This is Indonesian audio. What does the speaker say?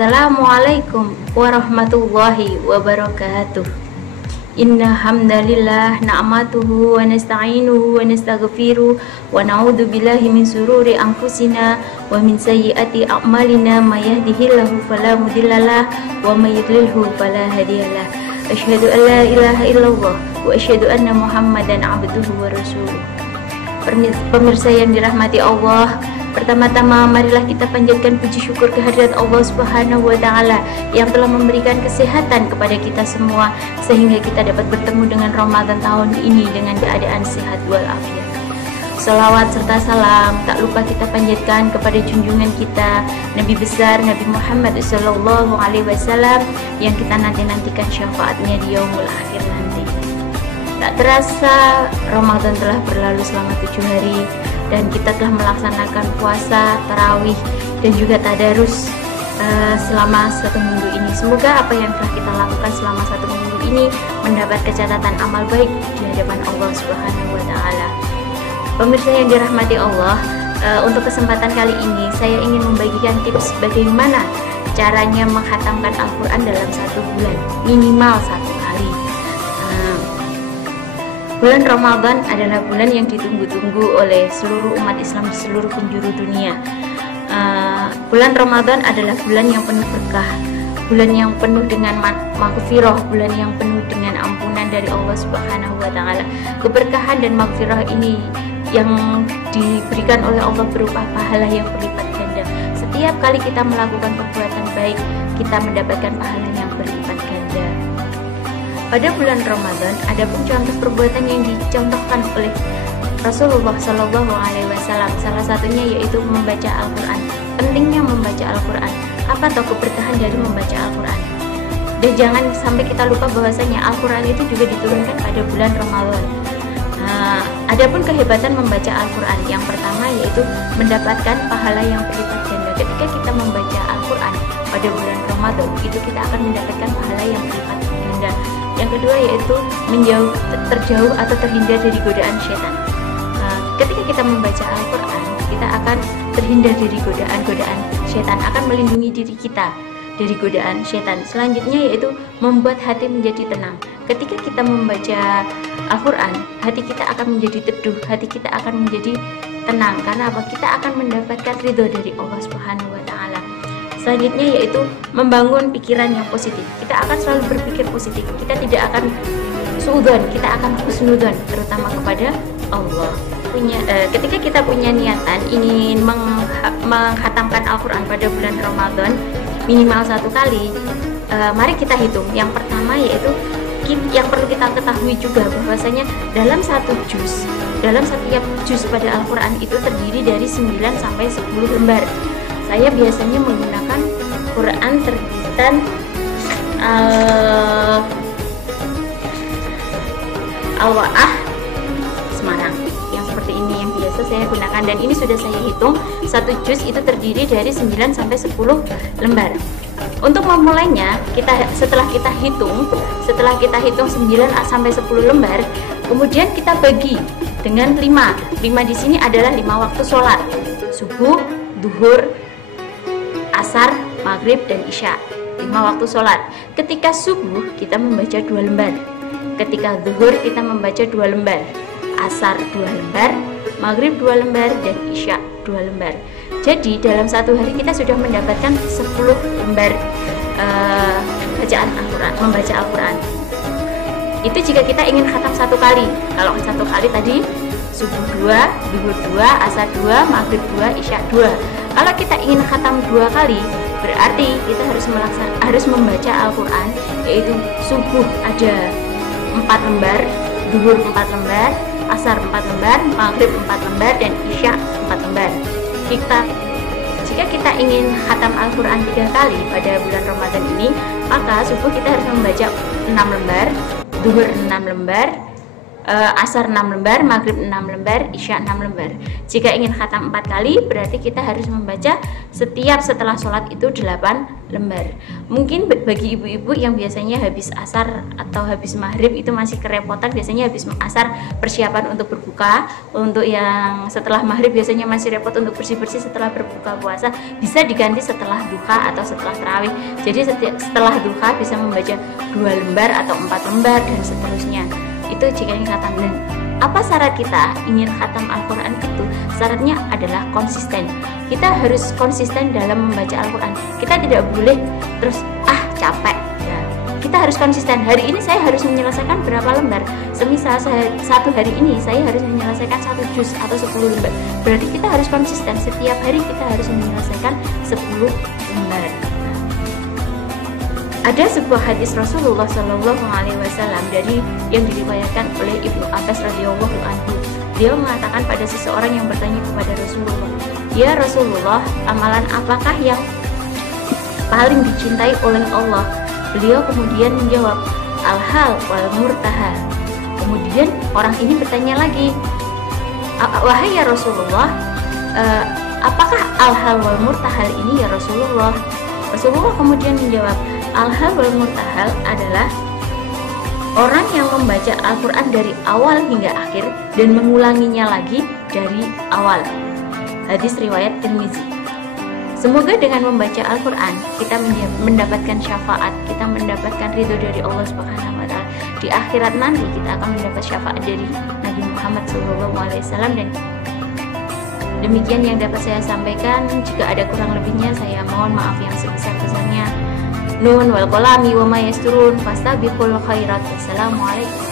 Assalamualaikum warahmatullahi wabarakatuh. Inna hamdalillah na'matuhu wa nasta'inuhu wa nastaghfiruh wa na'udzu billahi min sururi anfusina wa min sayyiati a'malina may yahdihillahu fala mudhillalah wa may yudlilhu fala hadiyalah. Asyhadu an la ilaha illallah wa asyhadu anna Muhammadan abduhu wa rasuluh. Pemirsa yang dirahmati Allah, pertama-tama marilah kita panjatkan puji syukur kehadirat Allah Subhanahu wa taala yang telah memberikan kesehatan kepada kita semua sehingga kita dapat bertemu dengan Ramadan tahun ini dengan keadaan sehat walafiat. Salawat serta salam tak lupa kita panjatkan kepada junjungan kita Nabi besar Nabi Muhammad sallallahu alaihi wasallam yang kita nantikan syafaatnya di yaumul akhir nanti. Tak terasa Ramadan telah berlalu selama 7 hari dan kita telah melaksanakan puasa, tarawih dan juga tadarus selama 1 minggu ini. Semoga apa yang telah kita lakukan selama 1 minggu ini mendapat catatan amal baik di hadapan Allah Subhanahu wa taala. Pemirsa yang dirahmati Allah, untuk kesempatan kali ini saya ingin membagikan tips bagaimana caranya menghatamkan Al-Quran dalam 1 bulan, minimal 1 kali. Bulan Ramadan adalah bulan yang ditunggu-tunggu oleh seluruh umat Islam di seluruh penjuru dunia. Bulan Ramadan adalah bulan yang penuh berkah, bulan yang penuh dengan maghfirah, bulan yang penuh dengan ampunan dari Allah Subhanahu wa taala. Keberkahan dan maghfirah ini yang diberikan oleh Allah berupa pahala yang berlipat ganda. Setiap kali kita melakukan perbuatan baik, kita mendapatkan pahala yang berlipat ganda. Pada bulan Ramadan, ada pun contoh perbuatan yang dicontohkan oleh Rasulullah Shallallahu Alaihi Wasallam. Salah satunya yaitu membaca Al-Quran. Pentingnya membaca Al-Quran. Apa toh keberkahan dari membaca Al-Quran? Dan jangan sampai kita lupa bahwasanya Al-Quran itu juga diturunkan pada bulan Ramadan. Adapun kehebatan membaca Al-Quran, yang pertama yaitu mendapatkan pahala yang berlipat ganda. Ketika kita membaca Al-Quran pada bulan Ramadan, itu kita akan mendapatkan pahala yang berlipat ganda. Yang kedua yaitu terjauh atau terhindar dari godaan setan. Ketika kita membaca Al-Quran, kita akan terhindar dari godaan setan, akan melindungi diri kita dari godaan setan. Selanjutnya yaitu membuat hati menjadi tenang. Ketika kita membaca Al-Quran, hati kita akan menjadi teduh, hati kita akan menjadi tenang. Karena apa? Kita akan mendapatkan ridho dari Allah Subhanahu wa taala. Selanjutnya yaitu membangun pikiran yang positif. Kita akan selalu berpikir positif. Kita tidak akan suudzon, kita akan husnudzon, terutama kepada Allah. Ketika kita punya niatan ingin menghatamkan Al-Quran pada bulan Ramadan minimal 1 kali, mari kita hitung. Yang pertama yaitu yang perlu kita ketahui juga bahwasanya dalam setiap juz pada Al-Quran itu terdiri dari 9 sampai 10 lembar. Saya biasanya menggunakan Quran terbitan Al-Wa'ah Semarang yang seperti ini, yang biasa saya gunakan, dan ini sudah saya hitung 1 juz itu terdiri dari 9 sampai 10 lembar. Untuk memulainya, setelah kita hitung 9 sampai 10 lembar, kemudian kita bagi dengan 5 di sini adalah 5 waktu sholat: subuh, duhur, asar, maghrib, dan isya. 5 waktu sholat. Ketika subuh kita membaca 2 lembar, ketika zuhur kita membaca 2 lembar, asar 2 lembar, maghrib 2 lembar, dan isya 2 lembar. Jadi dalam 1 hari kita sudah mendapatkan 10 lembar bacaan Al-Quran, membaca Al-Quran. Itu jika kita ingin khatam 1 kali. Kalau 1 kali tadi subuh 2, zuhur 2, asar 2, maghrib 2, isya 2. Kalau kita ingin khatam 2 kali, berarti kita harus membaca Al-Quran, yaitu subuh ada 4 lembar, zuhur 4 lembar, asar 4 lembar, maghrib 4 lembar, dan isya 4 lembar. Jika kita ingin khatam Al-Quran 3 kali pada bulan Ramadan ini, maka subuh kita harus membaca 6 lembar, zuhur 6 lembar, asar 6 lembar, maghrib 6 lembar, isya 6 lembar. Jika ingin khatam 4 kali, berarti kita harus membaca setiap setelah sholat itu 8 lembar. Mungkin bagi ibu-ibu yang biasanya habis asar atau habis maghrib itu masih kerepotan, biasanya habis asar persiapan untuk berbuka, untuk yang setelah maghrib biasanya masih repot untuk bersih-bersih setelah berbuka puasa, bisa diganti setelah duha atau setelah tarawih. Jadi setelah duha bisa membaca 2 lembar atau 4 lembar dan seterusnya. Itu jika ingin khatam. Dan apa syarat kita ingin khatam Al-Quran itu? Syaratnya adalah konsisten. Kita harus konsisten dalam membaca Al-Quran. Kita tidak boleh terus capek ya. Kita harus konsisten. Hari ini saya harus menyelesaikan berapa lembar. Semisal satu hari ini saya harus menyelesaikan 1 juz atau 10 lembar. Berarti kita harus konsisten. Setiap hari kita harus menyelesaikan 10 lembar. Ada sebuah hadis Rasulullah Shallallahu Alaihi Wasallam dari yang diriwayatkan oleh Ibnu Abbas radhiyallahu anhu. Dia mengatakan pada seseorang yang bertanya kepada Rasulullah, "Ya Rasulullah, amalan apakah yang paling dicintai oleh Allah?" Beliau kemudian menjawab, "Al-hal wal murtahal." Kemudian orang ini bertanya lagi, "Wahai ya Rasulullah, apakah al-hal wal murtahal ini ya Rasulullah?" Rasulullah kemudian menjawab, "Al-hal wal murtahal adalah orang yang membaca Al-Quran dari awal hingga akhir dan mengulanginya lagi dari awal." Hadis riwayat Tirmizi. Semoga dengan membaca Al-Quran kita mendapatkan syafaat, kita mendapatkan ridho dari Allah Subhanahu wa Ta'ala. Di akhirat nanti kita akan mendapat syafaat dari Nabi Muhammad SAW. Dan demikian yang dapat saya sampaikan. Jika ada kurang lebihnya saya mohon maaf yang sebesar-besarnya. Nun wal qalami wa ma yasturun fastabiqul khairat. Wassalamualaikum.